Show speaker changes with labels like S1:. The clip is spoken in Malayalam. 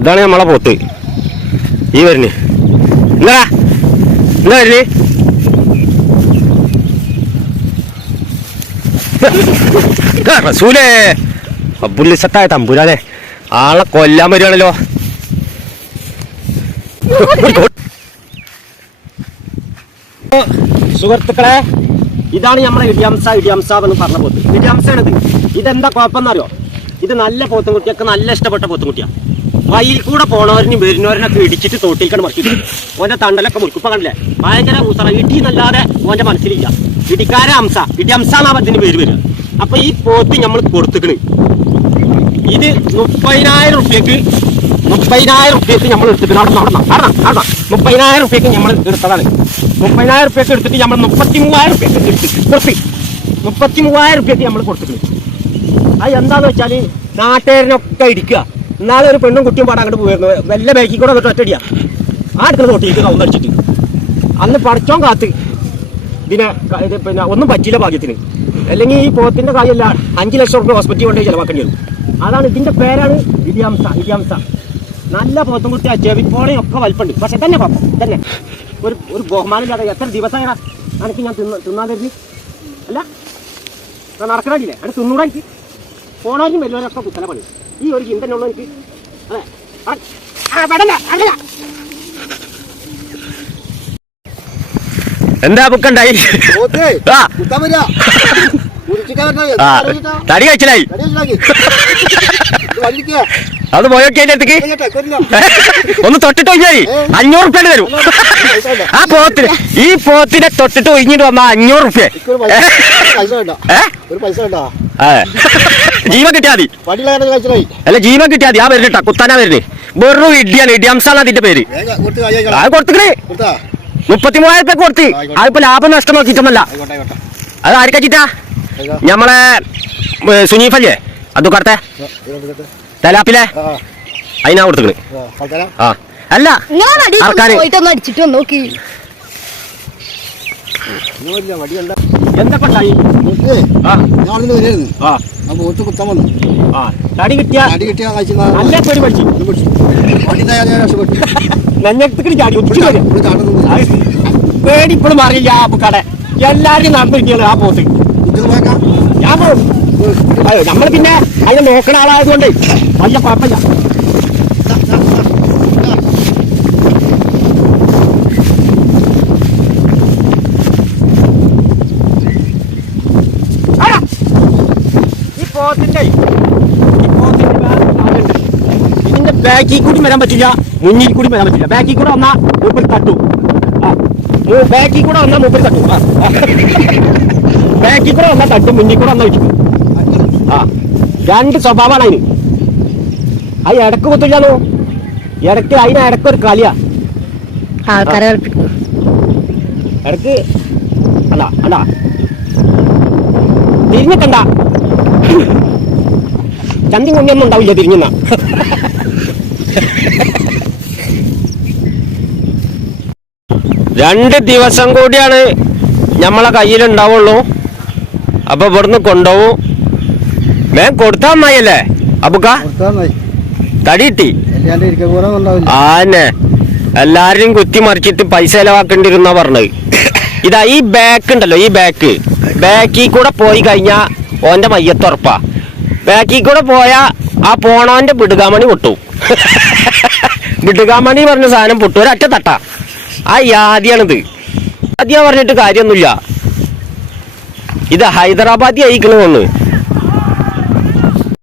S1: ഇതാണ് നമ്മളെ പോത്ത്. ഈ വരണ് എന്താ എന്താ വരുന്ന്. റസൂലേ. അബ്ദുല്ലിസത്തായ തമ്പുരാനെ. ആളെ കൊല്ലാൻ വരികയാണല്ലോ സുഹൃത്തുക്കളെ ഇതാണ് നമ്മളെ ഇടിയംസ ഇടിയംസ എന്ന് പറഞ്ഞ പോത്ത്. ഇടിയംസാണിത് ഇതെന്താ കുഴപ്പമെന്നറിയോ? ഇത് നല്ല പോത്തുംകുട്ടിയൊക്കെ നല്ല ഇഷ്ടപ്പെട്ട പോത്തുംകുട്ടിയാണ് വയലിൽ കൂടെ പോണവരിനും വരുന്നവരിനൊക്കെ ഇടിച്ചിട്ട് തോട്ടിലേക്കാണ് മറിച്ചിട്ട് ഓന്റെ തണ്ടലൊക്കെ മുറുക്കുപ്പ കണ്ടില്ലേ? ഭയങ്കര മൂസറ ഇടി എന്നല്ലാതെ ഓന്റെ മനസ്സിലില്ല. ഇടിക്കാര അംസ. ഇടിയംസ എന്നാ ഇതിന് പേര് വരിക. അപ്പൊ ഈ പോത്ത് നമ്മൾ കൊടുത്തിക്കണ്. ഇത് മുപ്പതിനായിരം റുപ്യക്ക് മുപ്പതിനായിരം റുപ്യക്ക് നമ്മൾ എടുത്തിട്ട് നടന്ന നടന്ന നടന്ന മുപ്പതിനായിരം റുപ്യക്ക് നമ്മൾ എടുത്തതാണ്. മുപ്പതിനായിരം റുപ്യക്ക് എടുത്തിട്ട് നമ്മൾ മുപ്പത്തി മൂവായിരം റുപ്യക്ക് എടുത്തിട്ട് കൊടുത്ത് മുപ്പത്തി മൂവായിരം റുപ്യക്ക് നമ്മൾ കൊടുത്തിട്ടുണ്ട് അത് എന്താന്ന് വെച്ചാൽ നാട്ടുകാരനൊക്കെ ഇടിക്കുക എന്നാലും ഒരു പെണ്ണും കുട്ടിയും പാടാൻ അങ്ങോട്ട് പോയിരുന്നു. വല്ല ബാക്കിൽ കൂടെ വന്നിട്ട് ഒറ്റടിയാ ആ അടുക്കുന്ന തൊട്ടിയിട്ട് കൗന്നടിച്ചിട്ട് അന്ന് പടച്ചോൻ കാത്ത്. ഇതിനെ ഇത് പിന്നെ ഒന്നും പറ്റിയില്ല ഭാഗ്യത്തിന്. അല്ലെങ്കിൽ ഈ പോത്തിന്റെ കാര്യമല്ല അഞ്ച് ലക്ഷം റുപ്യ ഹോസ്പിറ്റലിൽ കൊണ്ടുപോയി ചിലവാക്കേണ്ടി വരും. അതാണ് ഇതിന്റെ പേരാണ് വിദ്യാംസ വിദ്യാംസ നല്ല പോത്തും കുട്ടി ചെവിപ്പോളയും ഒക്കെ വലിപ്പുണ്ട്. പക്ഷെ തന്നെ പാപ്പം തന്നെ ഒരു ഒരു ബഹുമാനമില്ലാതെ എത്ര ദിവസമാണ് എനിക്ക് ഞാൻ തിന്ന തിന്നാൻ തരുന്നത് അല്ല? നടക്കണില്ലേ അത് തിന്നൂടാ എനിക്ക്? പോണവരും വരുന്നവരൊക്കെ കുത്തല പണി ഈ ഒരു ചിന്തനുള്ളൂ എനിക്ക്. അതെ. വേണ്ടല്ല. എന്താ ബുക്കുണ്ടായി? തടി കഴിച്ചിലായി. അത് പോയൊക്കെ അതിന്റെ അടുത്തേക്ക്. ഒന്ന് തൊട്ടിട്ട് ഒഴിഞ്ഞാൽ അഞ്ഞൂറ് റുപ്യ തരും. ആ പോത്തിന് ഈ പോത്തിനെ തൊട്ടിട്ട് ഒഴിഞ്ഞിട്ട് വന്ന അഞ്ഞൂറ് റുപ്യ. ഏ? ജീവൻ കിട്ടിയാ മതി. അല്ല ജീവൻ കിട്ടിയാ മതി. ആ വരുന്നുട്ടാ കുത്താനാ വരുന്നേ വെറും ഇടിയാണ് ഇടിയംസാണ് അതിന്റെ പേര്.
S2: വേഗം കൊടുത്തേ.
S1: അത്? മുപ്പത്തി മൂവായിരം കൊടുത്ത്. അതിപ്പോ ലാഭം നഷ്ടം നോക്കിയിട്ടൊന്നല്ല
S2: ആയിക്കോട്ടെ.
S1: അത് ആർക്കച്ചിട്ടാ
S2: ചിറ്റാ
S1: ഞമ്മളെ സുനീഫല്ലേ അത് കടത്തെ.
S2: ആ.
S1: തലാപ്പിലെ?
S2: ആ, ആ,
S1: അതിനാ കൊടുത്തേ
S2: ആ?
S1: ആ. അല്ല
S3: എന്താ നോക്കി.
S2: ഒന്നുമില്ല,
S1: ആ
S2: പോത്ത് കുത്താൻ വന്നു.
S1: ആ തടി കിട്ടിയ
S2: അടി കിട്ടിയാ കഴിച്ചിരുന്നാ
S1: നല്ല പേടി പഠിച്ചു
S2: ഇത് പിടിച്ചു. വടി ഉണ്ടായാൽ രക്ഷപ്പെട്ടു.
S1: നെഞ്ഞത്തേക്ക് ചാടി ഒത്തിരി
S2: ചാ-
S1: വരും
S2: ഇവിടെ ചാടുന്നു.
S1: പേടി ഇപ്പോഴും മാറിയില്ല ആ കട എല്ലാരും നടന്നിരിക്കുകയാണ് ആ പോത്ത്. ഞാൻ പോകും നമ്മൾ പിന്നെ അതിനെ നോക്കണ ആളായതുകൊണ്ട് വലിയ കുഴപ്പമില്ല പോത്തിന്റെ ഇതിന്റെ ബാക്കിൽ കൂടി വരാൻ പറ്റില്ല. മുന്നിൽ കൂടി വരാൻ പറ്റില്ല. ബാക്കിൽ കൂടെ വന്നാ മുമ്പിൽ തട്ടു. ബാക്കിൽ കൂടെ വന്നാ മുമ്പിൽ തട്ടു. ബാക്കിൽ കൂടെ വന്നാ തട്ടും മുന്നിൽ കൂടെ വന്നാ വെച്ചു ആ. രണ്ട് സ്വഭാവമാണ് അതിന്. അത് ഇടയ്ക്ക് കുത്തില്ലാന്നോ? ഇടയ്ക്ക് അതിന് ഇടയ്ക്ക് ഒരു കളിയാ. ഇടയ്ക്ക് അല്ല അല്ല. തിരിഞ്ഞിട്ടണ്ട. ചന്തി കുഞ്ഞൊന്നും ഉണ്ടാവില്ല തിരിഞ്ഞുന്ന. രണ്ട് ദിവസം കൂടിയാണ് നമ്മളെ കയ്യിലുണ്ടാവുള്ളൂ. അപ്പൊ ഇവിടുന്ന് കൊണ്ടുപോകും അബുക്ക?
S2: കൊടുത്താൽ മതി.
S1: തടി കിട്ടി
S2: അല്ലാണ്ട് ഇരിക്കാൻ പോലെ ഉണ്ടാവില്ല.
S1: ആന്നെ എല്ലാരും കുത്തി മറിച്ചിട്ട് പൈസ ചെലവാക്കേണ്ടിരുന്ന പറഞ്ഞത്. ഇതാ ഈ ബാക്ക് ഉണ്ടല്ലോ ഈ ബാക്ക് ബാക്കിൽ കൂടെ പോയി കഴിഞ്ഞാ ഓന്റെ മയ്യത്തുറപ്പാ. ബാക്കി കൂടെ പോയ ആ പോണോന്റെ വിടുകാമണി പൊട്ടു. വിടുകാമണി പറഞ്ഞ സാധനം പൊട്ടു. ഒരൊറ്റ തട്ട. ആ യാദിയാണിത്. ആദ്യ പറഞ്ഞിട്ട് കാര്യമൊന്നുമില്ല. ഇത് ഹൈദരാബാദി അയക്കണമെന്ന്